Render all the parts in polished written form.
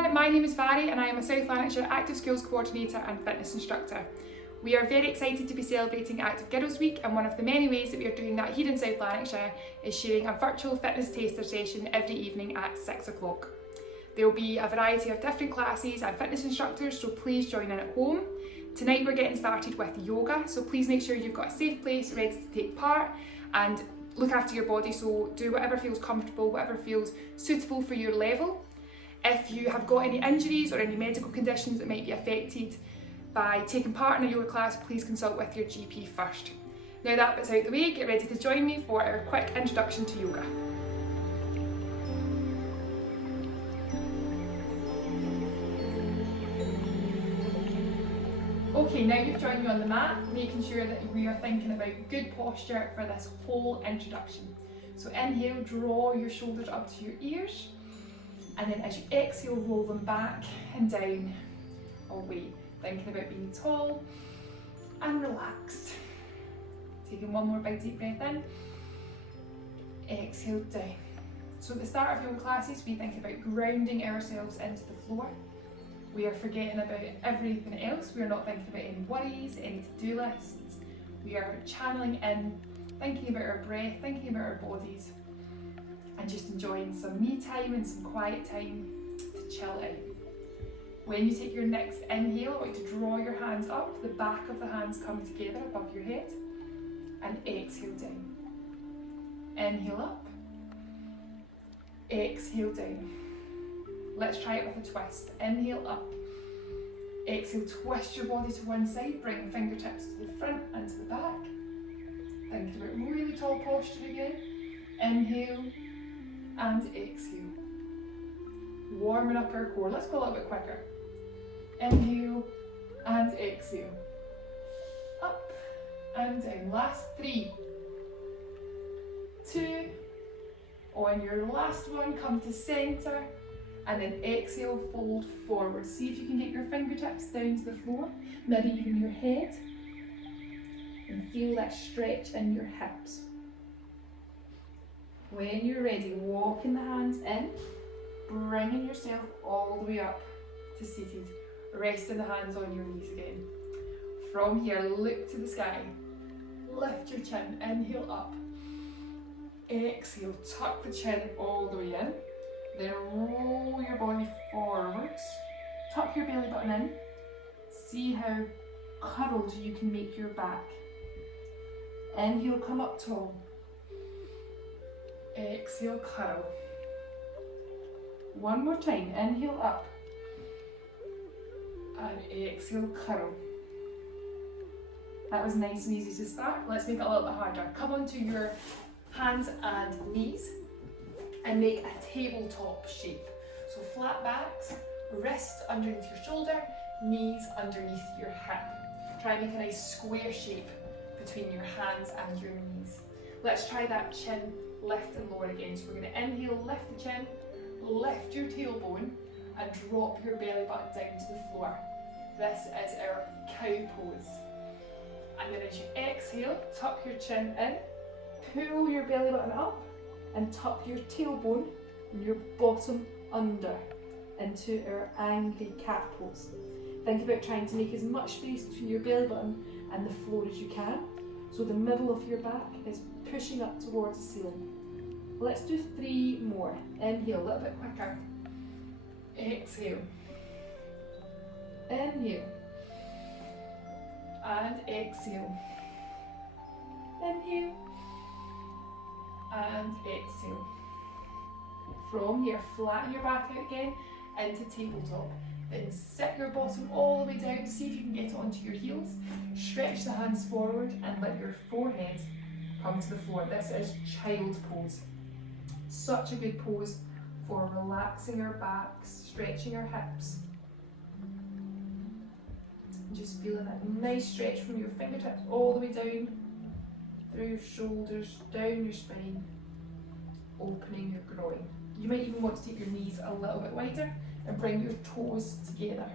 everyone, my name is Vary and I am a South Lanarkshire Active Skills Coordinator and Fitness Instructor. We are very excited to be celebrating Active Girls Week, and one of the many ways that we are doing that here in South Lanarkshire is sharing a virtual fitness taster session every evening at 6 o'clock. There will be a variety of different classes and fitness instructors, so please join in at home. Tonight we're getting started with yoga, so please make sure you've got a safe place ready to take part and look after your body, so do whatever feels comfortable, whatever feels suitable for your level. If you have got any injuries or any medical conditions that might be affected by taking part in a yoga class, please consult with your GP first. Now that bit's out the way, get ready to join me for our quick introduction to yoga. Okay, now you've joined me on the mat, making sure that we are thinking about good posture for this whole introduction. So inhale, draw your shoulders up to your ears, and then as you exhale, roll them back and down, away. Thinking about being tall and relaxed. Taking one more big deep breath in, exhale down. So at the start of yoga classes, we think about grounding ourselves into the floor. We are forgetting about everything else. We are not thinking about any worries, any to-do lists. We are channeling in, thinking about our breath, thinking about our bodies, and just enjoying some me time and some quiet time to chill out. When you take your next inhale, I want you to draw your hands up, the back of the hands come together above your head, and exhale down. Inhale up, exhale down. Let's try it with a twist. Inhale up, exhale, twist your body to one side, bring fingertips to the front and to the back. Think about really tall posture again. Inhale and exhale. Warming up our core. Let's go a little bit quicker. Inhale and exhale. Up and down. Last 3, 2. On your last one, come to centre. And then exhale, fold forward. See if you can get your fingertips down to the floor, maybe even your head. And feel that stretch in your hips. When you're ready, walking the hands in, bringing yourself all the way up to seated. Resting the hands on your knees again. From here, look to the sky. Lift your chin, inhale up. Exhale, tuck the chin all the way in. Then roll your body forwards, tuck your belly button in, see how cuddled you can make your back. Inhale, come up tall. Exhale, cuddle. One more time, inhale up. And exhale, cuddle. That was nice and easy to start. Let's make it a little bit harder. Come onto your hands and knees and make a tabletop shape. So flat backs, wrist underneath your shoulder, knees underneath your hip. Try and make a nice square shape between your hands and your knees. Let's try that chin lift and lower again. So we're going to inhale, lift the chin, lift your tailbone and drop your belly button down to the floor. This is our cow pose. And then as you exhale, tuck your chin in, pull your belly button up, and tuck your tailbone and your bottom under into our angry cat pose. Think about trying to make as much space between your belly button and the floor as you can, so the middle of your back is pushing up towards the ceiling. Let's do 3 more. Inhale, a little bit quicker. Exhale. Inhale. And exhale. Inhale. And exhale. From here, flatten your back out again into tabletop. Then sit your bottom all the way down. See if you can get it onto your heels. Stretch the hands forward and let your forehead come to the floor. This is child pose. Such a good pose for relaxing our backs, stretching our hips. Just feeling that nice stretch from your fingertips all the way down through your shoulders, down your spine, opening your groin. You might even want to take your knees a little bit wider and bring your toes together.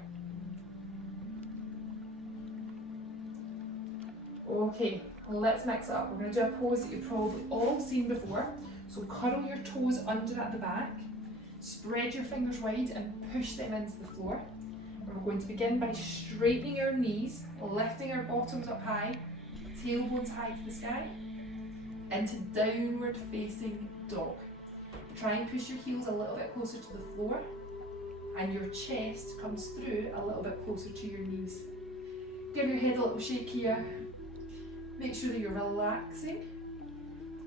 Okay, let's mix it up. We're going to do a pose that you've probably all seen before. So curl your toes under at the back. Spread your fingers wide and push them into the floor. And we're going to begin by straightening our knees, lifting our bottoms up high, tailbones high to the sky, into downward facing dog. Try and push your heels a little bit closer to the floor, and your chest comes through a little bit closer to your knees. Give your head a little shake here. Make sure that you're relaxing.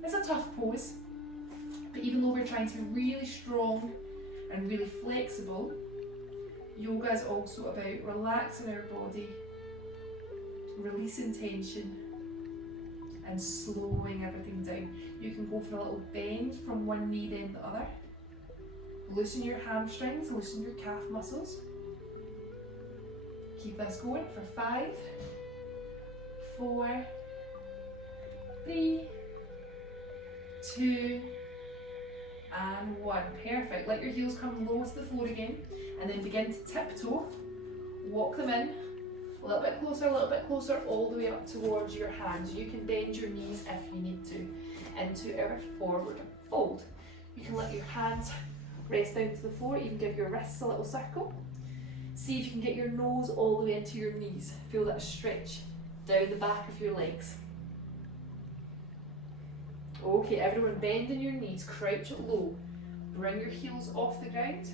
It's a tough pose, but even though we're trying to be really strong and really flexible, yoga is also about relaxing our body, releasing tension, and slowing everything down. You can go for a little bend from one knee then the other. Loosen your hamstrings, loosen your calf muscles. Keep this going for 5, 4, 3, 2, and 1. Perfect. Let your heels come low to the floor again, and then begin to tiptoe. Walk them in. A little bit closer, all the way up towards your hands. You can bend your knees if you need to into our forward fold. You can let your hands rest down to the floor, even give your wrists a little circle. See if you can get your nose all the way into your knees. Feel that stretch down the back of your legs. Okay, everyone bend in your knees, crouch low. Bring your heels off the ground.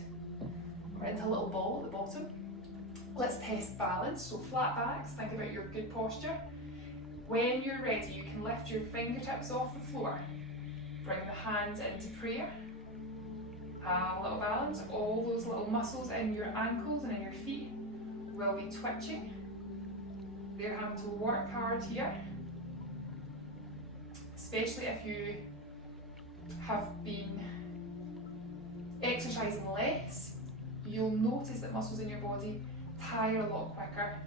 We're into a little ball at the bottom. Let's test balance, so flat backs, think about your good posture. When you're ready, you can lift your fingertips off the floor. Bring the hands into prayer. A little balance, all those little muscles in your ankles and in your feet will be twitching. They're having to work hard here. Especially if you have been exercising less, you'll notice that muscles in your body tire a lot quicker,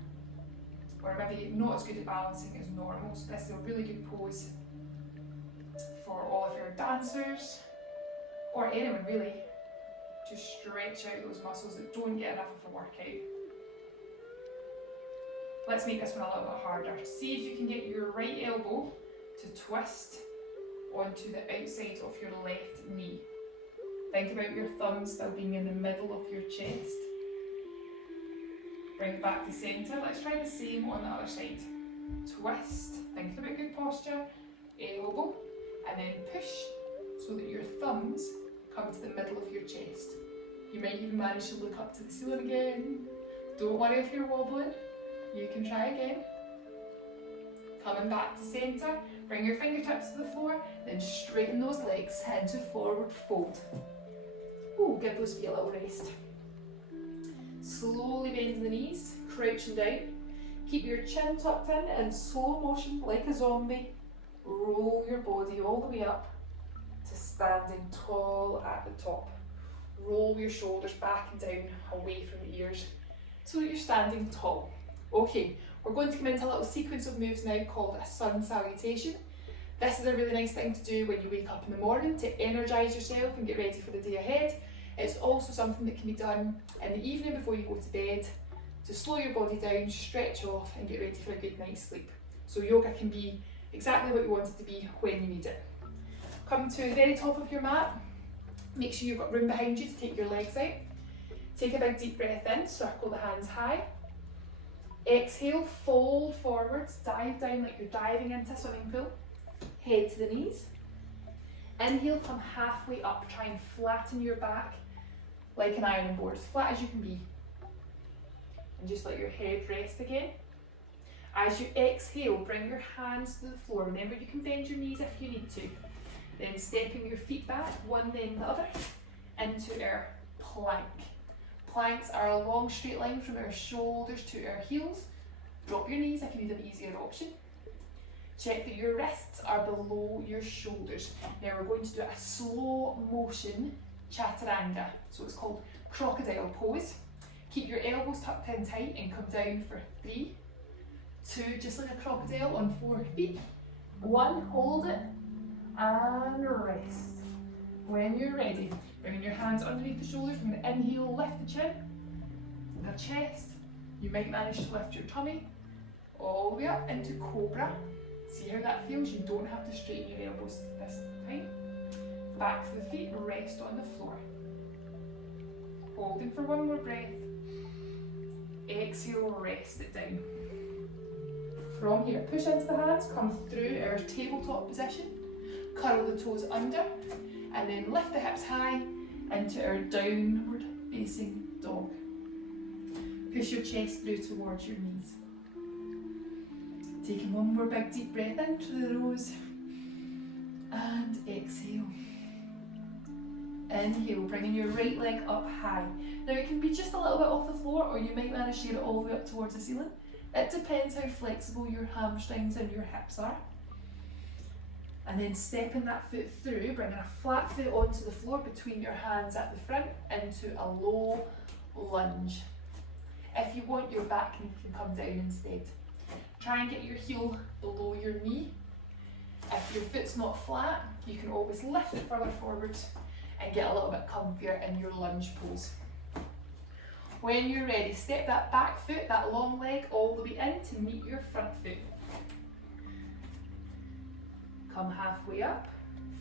or maybe not as good at balancing as normal. So this is a really good pose for all of your dancers, or anyone really, to stretch out those muscles that don't get enough of a workout. Let's make this one a little bit harder. See if you can get your right elbow to twist onto the outside of your left knee. Think about your thumbs still being in the middle of your chest. Bring it back to centre. Let's try the same on the other side. Twist, think about good posture, elbow, and then push so that your thumbs come to the middle of your chest. You might even manage to look up to the ceiling again. Don't worry if you're wobbling, you can try again. Coming back to centre, bring your fingertips to the floor, then straighten those legs into forward fold. Ooh, give those feet a little rest. Slowly bend the knees, crouching down. Keep your chin tucked in slow motion like a zombie. Roll your body all the way up to standing tall at the top. Roll your shoulders back and down away from the ears so that you're standing tall. Okay, we're going to come into a little sequence of moves now called a sun salutation. This is a really nice thing to do when you wake up in the morning to energise yourself and get ready for the day ahead. It's also something that can be done in the evening before you go to bed to slow your body down, stretch off and get ready for a good night's sleep. So yoga can be exactly what you want it to be when you need it. Come to the very top of your mat. Make sure you've got room behind you to take your legs out. Take a big deep breath in, circle the hands high. Exhale, fold forwards, dive down like you're diving into a swimming pool. Head to the knees. Inhale, come halfway up, try and flatten your back like an ironing board, as flat as you can be. And just let your head rest again. As you exhale, bring your hands to the floor. Remember, you can bend your knees if you need to. Then stepping your feet back, one then the other, into our plank. Planks are a long straight line from our shoulders to our heels. Drop your knees if you need an easier option. Check that your wrists are below your shoulders. Now we're going to do a slow motion Chaturanga. So it's called crocodile pose. Keep your elbows tucked in tight and come down for 3, 2, just like a crocodile on 4 feet. 1, hold it, and rest. When you're ready, bringing your hands underneath the shoulders, we're going to inhale, lift the chin, the chest. You might manage to lift your tummy all the way up into cobra. See how that feels? You don't have to straighten your elbows this time. Back to the feet, rest on the floor. Holding for one more breath. Exhale, rest it down. From here, push into the hands, come through our tabletop position, curl the toes under, and then lift the hips high into our downward facing dog. Push your chest through towards your knees. Taking one more big deep breath in through the nose, and exhale. Inhale, bringing your right leg up high. Now it can be just a little bit off the floor, or you might manage to get it all the way up towards the ceiling. It depends how flexible your hamstrings and your hips are. And then stepping that foot through, bringing a flat foot onto the floor between your hands at the front into a low lunge. If you want, your back knee can come down instead. Try and get your heel below your knee. If your foot's not flat, you can always lift it further forwards and get a little bit comfier in your lunge pose. When you're ready, step that back foot, that long leg, all the way in to meet your front foot. Come halfway up,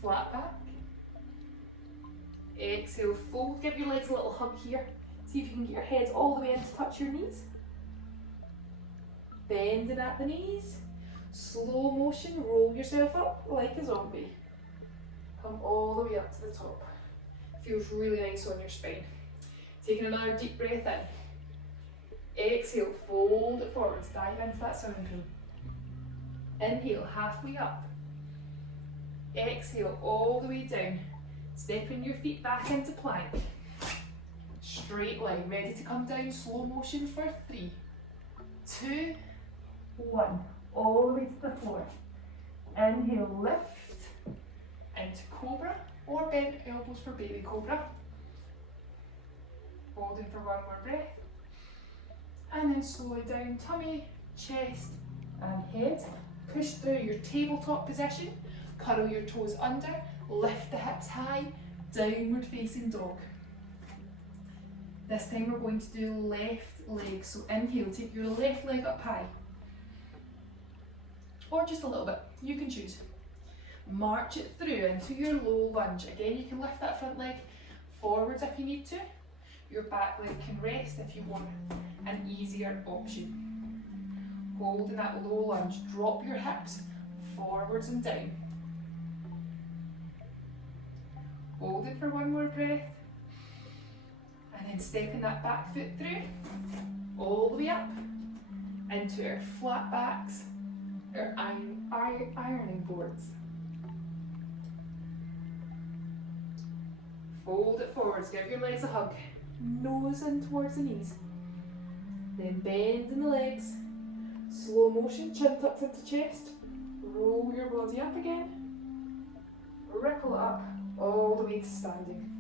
flat back. Exhale, fold, give your legs a little hug here. See if you can get your head all the way in to touch your knees. Bending at the knees. Slow motion, roll yourself up like a zombie. Come all the way up to the top. Feels really nice on your spine. Taking another deep breath in. Exhale, fold it forwards, dive into that swimming pool. Inhale, halfway up. Exhale, all the way down. Stepping your feet back into plank. Straight line, ready to come down, slow motion for 3, 2, 1. All the way to the floor. Inhale, lift into cobra or bend elbows for baby cobra. Holding for one more breath. And then slowly down, tummy, chest and head. Push through your tabletop position. Curl your toes under, lift the hips high, downward facing dog. This time we're going to do left leg. So inhale, take your left leg up high. Or just a little bit, you can choose. March it through into your low lunge. Again, you can lift that front leg forwards if you need to. Your back leg can rest if you want an easier option. Holding that low lunge, drop your hips forwards and down. Hold it for one more breath. And then stepping that back foot through, all the way up into our flat backs, our ironing boards. Fold it forwards, give your legs a hug, nose in towards the knees. Then bend in the legs, slow motion, chin tucked into chest, roll your body up again, ripple it up, all the way to standing.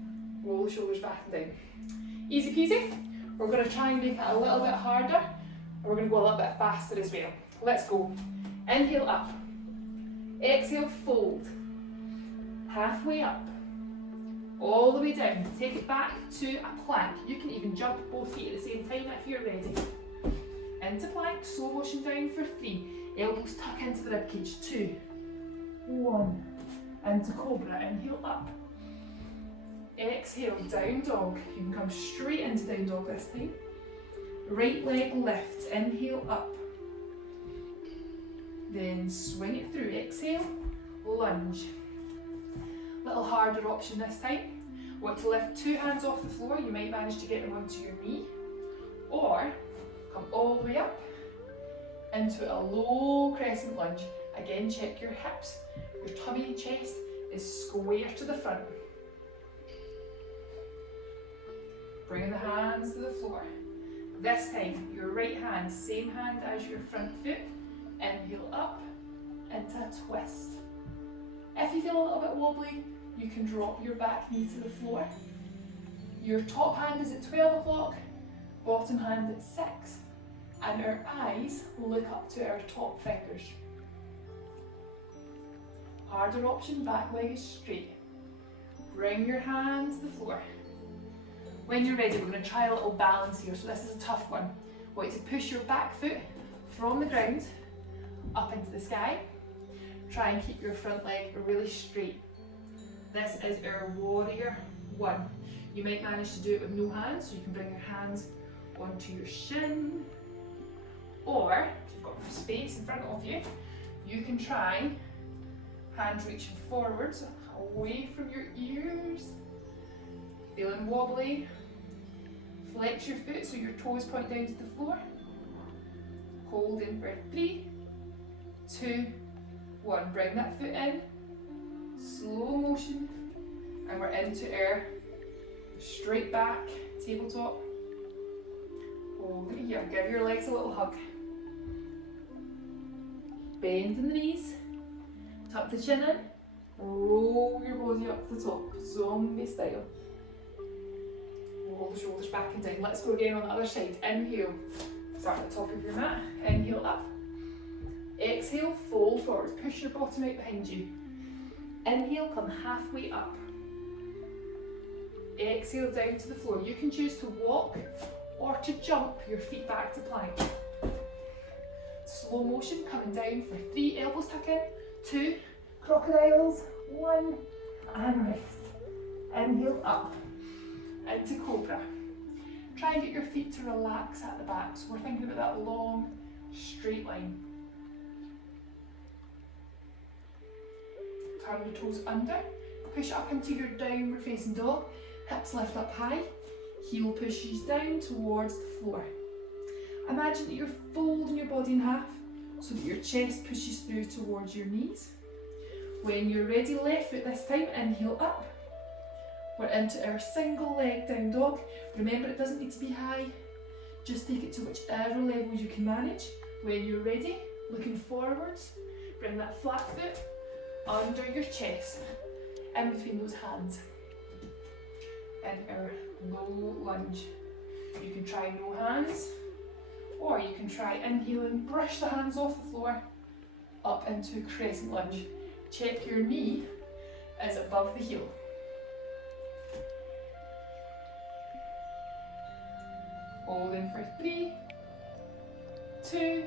Roll the shoulders back and down. Easy peasy. We're going to try and make it a little bit harder, and we're going to go a little bit faster as well. Let's go. Inhale up. Exhale, fold. Halfway up. All the way down. Take it back to a plank. You can even jump both feet at the same time if you're ready. Into plank, slow motion down for 3. Elbows tuck into the ribcage. 2, 1. Into cobra. Inhale up. Exhale, down dog. You can come straight into down dog this time. Right leg lift. Inhale up. Then swing it through. Exhale, lunge. Little harder option this time. Want to lift 2 hands off the floor, you might manage to get them onto your knee. Or come all the way up into a low crescent lunge. Again, check your hips. Your tummy and chest is square to the front. Bringing the hands to the floor. This time, your right hand, same hand as your front foot. Inhale up into a twist. If you feel a little bit wobbly, you can drop your back knee to the floor. Your top hand is at 12 o'clock, bottom hand at 6, and our eyes look up to our top fingers. Harder option, back leg is straight. Bring your hand to the floor. When you're ready, we're going to try a little balance here, so this is a tough one. I want you to push your back foot from the ground up into the sky. Try and keep your front leg really straight. This is our warrior 1. You might manage to do it with no hands, so you can bring your hands onto your shin, or if you've got more space in front of you, you can try hand reaching forwards, away from your ears, feeling wobbly. Flex your foot so your toes point down to the floor. Hold in for 3, 2, 1. Bring that foot in, slow motion, and we're into our straight back tabletop. Hold it here, give your legs a little hug. Bend in the knees, tuck the chin in, roll your body up to the top, zombie style. Roll the shoulders back and down. Let's go again on the other side. Inhale, start at the top of your mat, inhale up. Exhale, fold forward, push your bottom out behind you. Inhale, come halfway up. Exhale down to the floor. You can choose to walk or to jump your feet back to plank. Slow motion, coming down for 3, elbows tuck in, 2, crocodiles, 1, and rest. Inhale up, into cobra. Try and get your feet to relax at the back, so we're thinking about that long, straight line. Turn your toes under, push up into your downward facing dog, hips lift up high, heel pushes down towards the floor. Imagine that you're folding your body in half so that your chest pushes through towards your knees. When you're ready, left foot this time, inhale up. We're into our single leg down dog. Remember, it doesn't need to be high, just take it to whichever level you can manage. When you're ready, looking forwards, bring that flat foot under your chest, in between those hands. In our low lunge. You can try no hands, or you can try inhaling, brush the hands off the floor, up into crescent lunge. Check your knee is above the heel. Hold in for 3, 2,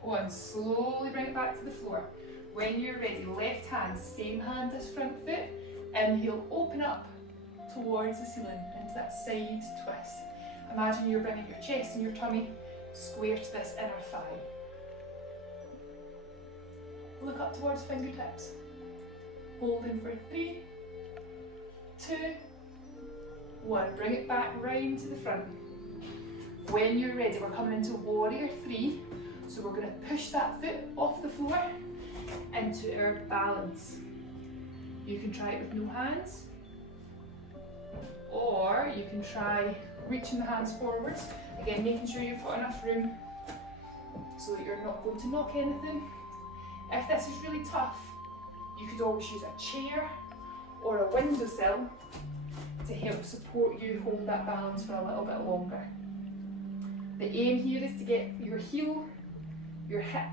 1. Slowly bring it back to the floor. When you're ready, left hand, same hand as front foot. Inhale, open up towards the ceiling, into that side twist. Imagine you're bringing your chest and your tummy square to this inner thigh. Look up towards fingertips. Hold in for 3, 2, 1. Bring it back round to the front. When you're ready, we're coming into warrior 3. So we're going to push that foot off the floor into our balance. You can try it with no hands, or you can try reaching the hands forwards. Again, making sure you've got enough room so that you're not going to knock anything. If this is really tough, you could always use a chair or a windowsill to help support you hold that balance for a little bit longer. The aim here is to get your heel, your hip,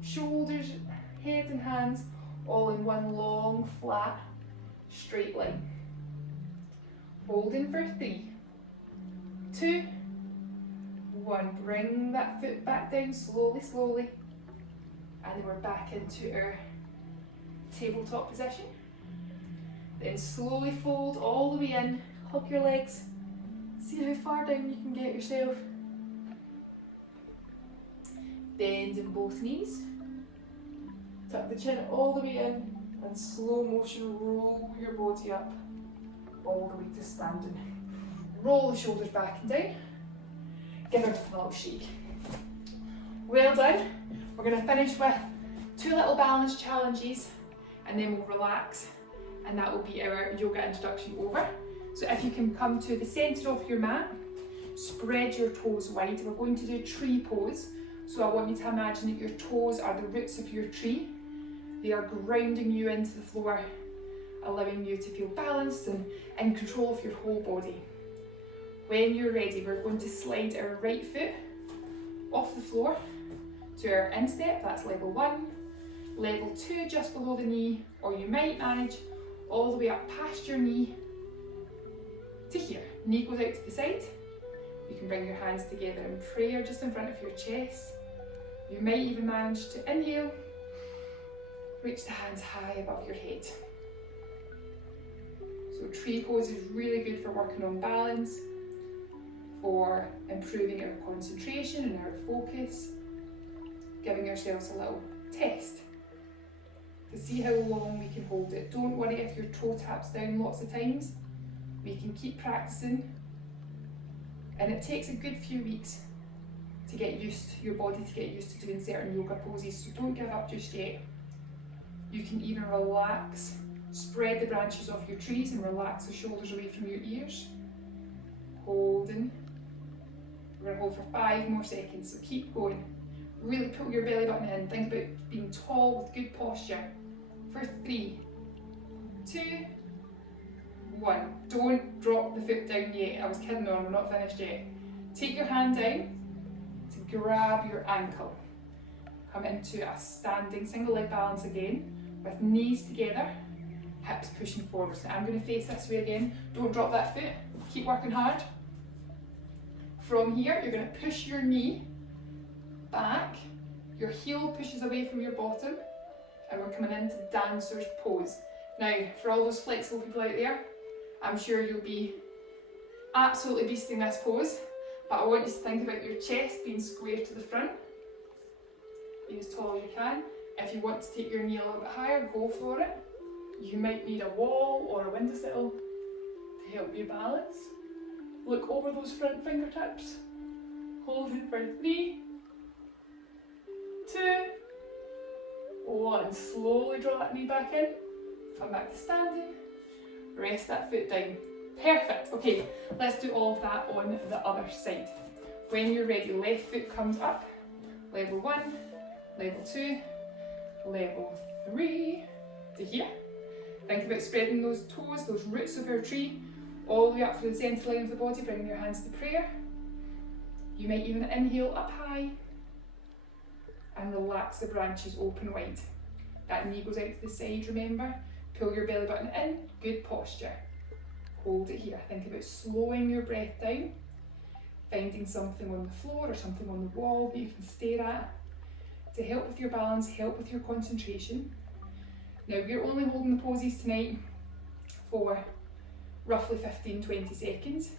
shoulders, head and hands all in one long, flat, straight line. Hold in for 3, 2, 1. Bring that foot back down slowly, slowly. And then we're back into our tabletop position. Then slowly fold all the way in, hug your legs. See how far down you can get yourself. Bend in both knees. Tuck the chin all the way in and slow motion roll your body up all the way to standing. Roll the shoulders back and down. Give yourself a little shake. Well done. We're going to finish with 2 little balance challenges and then we'll relax, and that will be our yoga introduction over. So if you can come to the centre of your mat, spread your toes wide. We're going to do tree pose. So I want you to imagine that your toes are the roots of your tree. They are grounding you into the floor, allowing you to feel balanced and in control of your whole body. When you're ready, we're going to slide our right foot off the floor to our instep. That's level 1. Level 2 just below the knee, or you might manage all the way up past your knee to here. Knee goes out to the side. You can bring your hands together in prayer just in front of your chest. You might even manage to inhale, reach the hands high above your head. So tree pose is really good for working on balance, for improving our concentration and our focus, giving ourselves a little test to see how long we can hold it. Don't worry if your toe taps down lots of times. We can keep practicing, and it takes a good few weeks to get your body to get used to doing certain yoga poses, so don't give up just yet. You can even relax, spread the branches off your trees and relax the shoulders away from your ears. Holding. We're going to hold for 5 more seconds, so keep going. Really pull your belly button in. Think about being tall with good posture. For 3, 2, 1. Don't drop the foot down yet. I was kidding on, we're not finished yet. Take your hand down to grab your ankle. Come into a standing single leg balance again, with knees together, hips pushing forward. So I'm going to face this way again. Don't drop that foot. Keep working hard. From here, you're going to push your knee back. Your heel pushes away from your bottom, and we're coming into dancer's pose. Now, for all those flexible people out there, I'm sure you'll be absolutely beasting this pose, but I want you to think about your chest being square to the front. Be as tall as you can. If you want to take your knee a little bit higher, go for it. You might need a wall or a windowsill to help you balance. Look over those front fingertips. Hold it for 3, 2, 1. Slowly draw that knee back in. Come back to standing. Rest that foot down. Perfect. Okay, let's do all of that on the other side. When you're ready, left foot comes up. Level 1, level 2, level 3 to here. Think about spreading those toes, those roots of our tree, all the way up through the centre line of the body, bringing your hands to prayer. You might even inhale up high and relax the branches open wide. That knee goes out to the side, remember. Pull your belly button in, good posture. Hold it here. Think about slowing your breath down, finding something on the floor or something on the wall that you can stare at to help with your balance, help with your concentration. Now, we're only holding the poses tonight for roughly 15-20 seconds.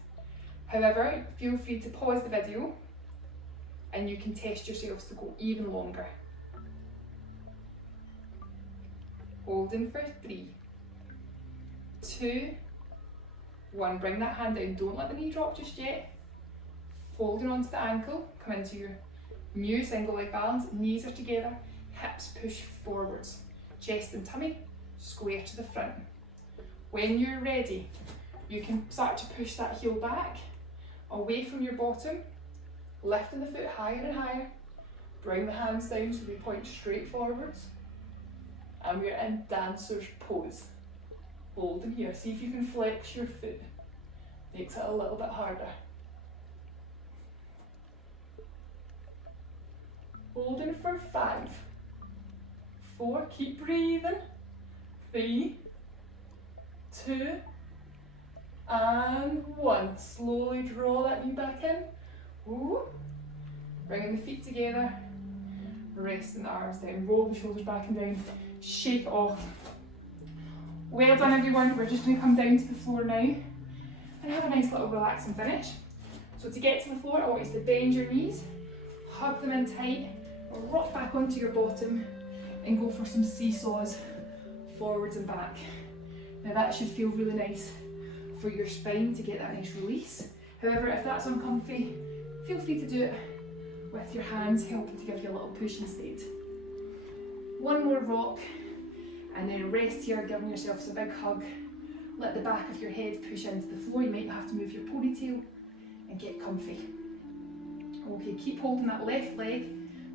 However, feel free to pause the video and you can test yourselves to go even longer. Holding for 3, 2, 1. Bring that hand down. Don't let the knee drop just yet. Holding onto the ankle. Come into your new single leg balance. Knees are together. Hips push forwards. Chest and tummy square to the front. When you're ready, you can start to push that heel back, away from your bottom, lifting the foot higher and higher. Bring the hands down so they point straight forwards. And we're in dancer's pose. Holding here. See if you can flex your foot. Makes it a little bit harder. Holding for 5, 4, keep breathing. 3, 2, and 1. Slowly draw that knee back in. Ooh. Bringing the feet together. Resting the arms down. Roll the shoulders back and down. Shake it off. Well done, everyone. We're just going to come down to the floor now and have a nice little relaxing finish. So to get to the floor, I want you to bend your knees, hug them in tight, rock back onto your bottom and go for some seesaws forwards and back. Now that should feel really nice for your spine to get that nice release. However, if that's uncomfy, feel free to do it with your hands helping to give you a little push instead. One more rock and then rest here, giving yourself a big hug. Let the back of your head push into the floor. You might have to move your ponytail and get comfy. Okay, keep holding that left leg,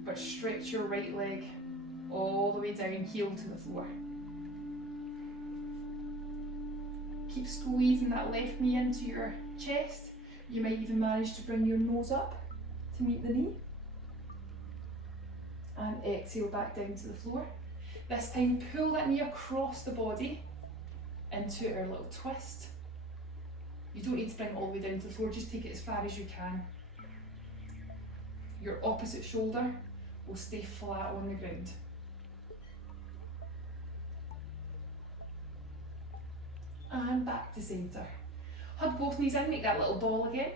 but stretch your right leg all the way down, heel to the floor. Keep squeezing that left knee into your chest. You might even manage to bring your nose up to meet the knee. And exhale back down to the floor. This time, pull that knee across the body into our little twist. You don't need to bring it all the way down to the floor, just take it as far as you can. Your opposite shoulder will stay flat on the ground. And and back to centre. Hug both knees in, make that little ball again.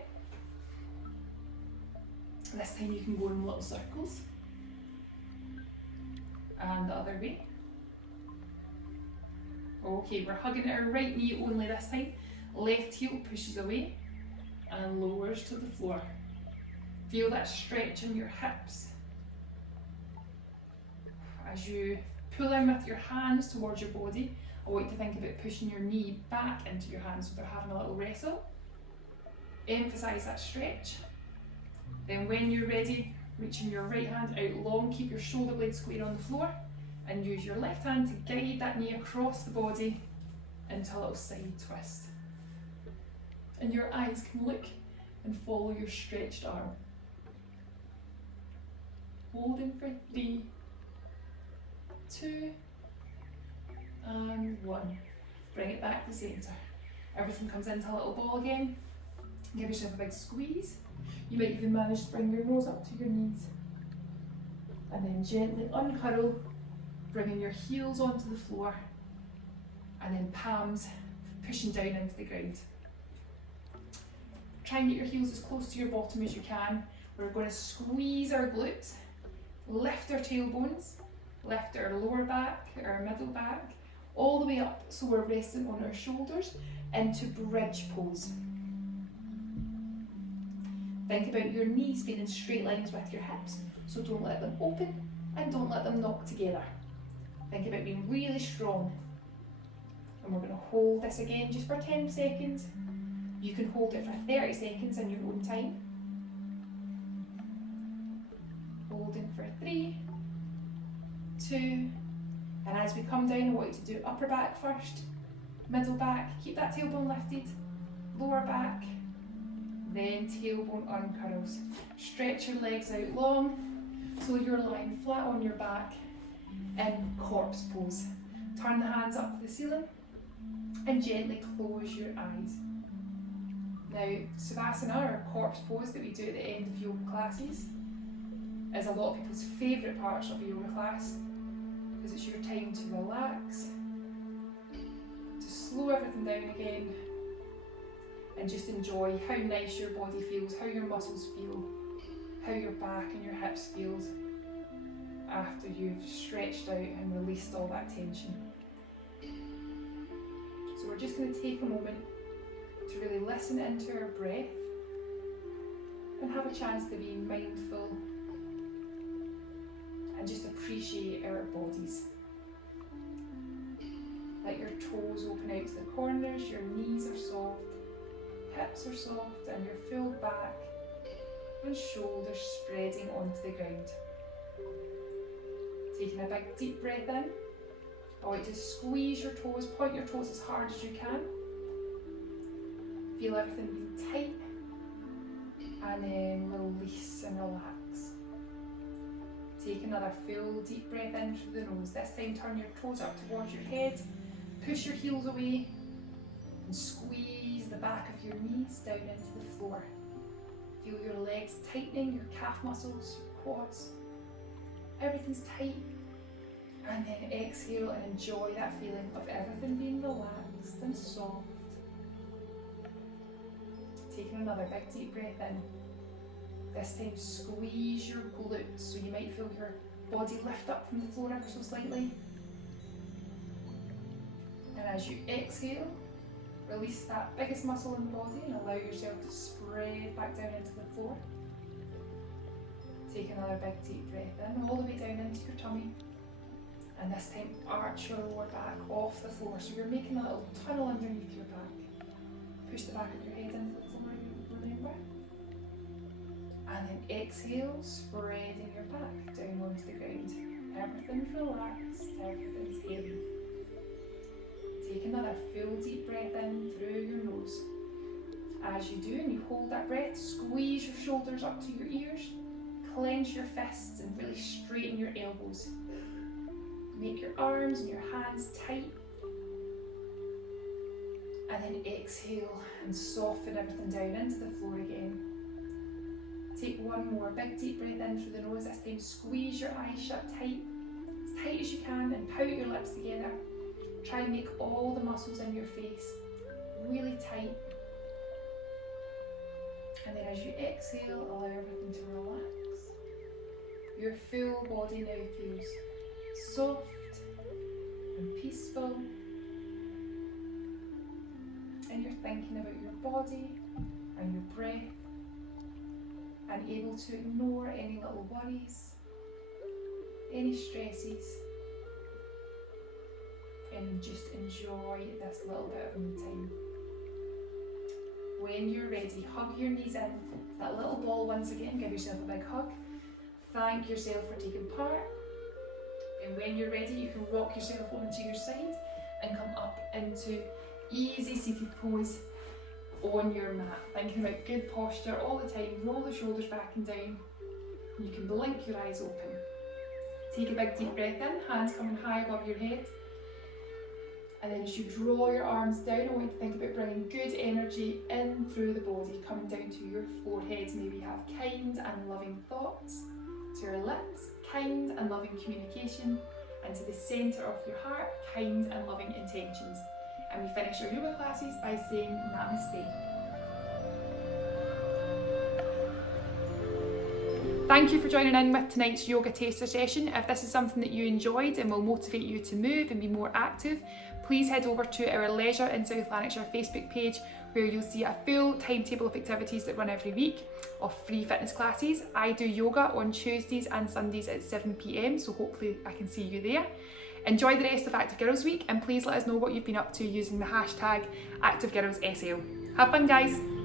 This time you can go in little circles. And the other way. Okay, we're hugging our right knee only this time. Left heel pushes away and lowers to the floor. Feel that stretch in your hips. As you pull in with your hands towards your body, I want you to think about pushing your knee back into your hands so they're having a little wrestle. Emphasise that stretch. Then when you're ready, reaching your right hand out long, keep your shoulder blade square on the floor and use your left hand to guide that knee across the body into a little side twist. And your eyes can look and follow your stretched arm. Holding for 3, 2, and 1. Bring it back to centre. Everything comes into a little ball again. Give yourself a big squeeze. You might even manage to bring your nose up to your knees. And then gently uncurl, bringing your heels onto the floor. And then palms pushing down into the ground. Try and get your heels as close to your bottom as you can. We're going to squeeze our glutes, lift our tailbones, lift our lower back, our middle back, all the way up so we're resting on our shoulders into bridge pose. Think about your knees being in straight lines with your hips, so don't let them open and don't let them knock together. Think about being really strong. And we're going to hold this again just for 10 seconds. You can hold it for 30 seconds in your own time. Holding for 3, 2, and as we come down, I want you to do upper back first, middle back, keep that tailbone lifted, lower back, then tailbone uncurls. Stretch your legs out long, so you're lying flat on your back in corpse pose. Turn the hands up to the ceiling and gently close your eyes. Now, Savasana, or corpse pose that we do at the end of yoga classes, is a lot of people's favourite parts of a yoga class because it's your time to relax, to slow everything down again, and just enjoy how nice your body feels, how your muscles feel, how your back and your hips feels after you've stretched out and released all that tension. So we're just going to take a moment to really listen into our breath and have a chance to be mindful and just appreciate our bodies. Let your toes open out to the corners, your knees are soft, hips are soft, and your full back and shoulders spreading onto the ground. Taking a big deep breath in, I want you to squeeze your toes, point your toes as hard as you can. Feel everything being tight, and then release and relax. Take another full deep breath in through the nose. This time turn your toes up towards your head, push your heels away, and squeeze the back of your knees down into the floor. Feel your legs tightening, your calf muscles, your quads. Everything's tight. And then exhale and enjoy that feeling of everything being relaxed and soft. Taking another big deep breath in. This time squeeze your glutes so you might feel your body lift up from the floor ever so slightly. And as you exhale, release that biggest muscle in the body and allow yourself to spread back down into the floor. Take another big deep breath in, all the way down into your tummy. And this time arch your lower back off the floor, so you're making a little tunnel underneath your back. Push the back of your head into the floor, remember. And then exhale, spreading your back down onto the ground. Everything's relaxed, everything's heavy. Take another full deep breath in through your nose. As you do, and you hold that breath, squeeze your shoulders up to your ears, clench your fists and really straighten your elbows. Make your arms and your hands tight. And then exhale and soften everything down into the floor again. Take one more big deep breath in through the nose. This time squeeze your eyes shut tight as you can, and pout your lips together. Try and make all the muscles in your face really tight. And then as you exhale, allow everything to relax. Your full body now feels soft and peaceful. And you're thinking about your body and your breath, and able to ignore any little worries, any stresses, and just enjoy this little bit of me time. When you're ready, hug your knees in, that little ball once again, give yourself a big hug. Thank yourself for taking part. And when you're ready, you can rock yourself onto your side and come up into easy seated pose on your mat. Thinking about good posture all the time. Roll the shoulders back and down. You can blink your eyes open. Take a big deep breath in, hands coming high above your head. And then as you draw your arms down, I want you to think about bringing good energy in through the body, coming down to your forehead. Maybe have kind and loving thoughts. To your lips, kind and loving communication. And to the centre of your heart, kind and loving intentions. And we finish our yoga classes by saying Namaste. Thank you for joining in with tonight's yoga taster session. If this is something that you enjoyed and will motivate you to move and be more active, please head over to our Leisure in South Lanarkshire Facebook page, where you'll see a full timetable of activities that run every week of free fitness classes. I do yoga on Tuesdays and Sundays at 7 PM, so hopefully I can see you there. Enjoy the rest of Active Girls Week, and please let us know what you've been up to using the hashtag ActiveGirlsSL. Have fun, guys!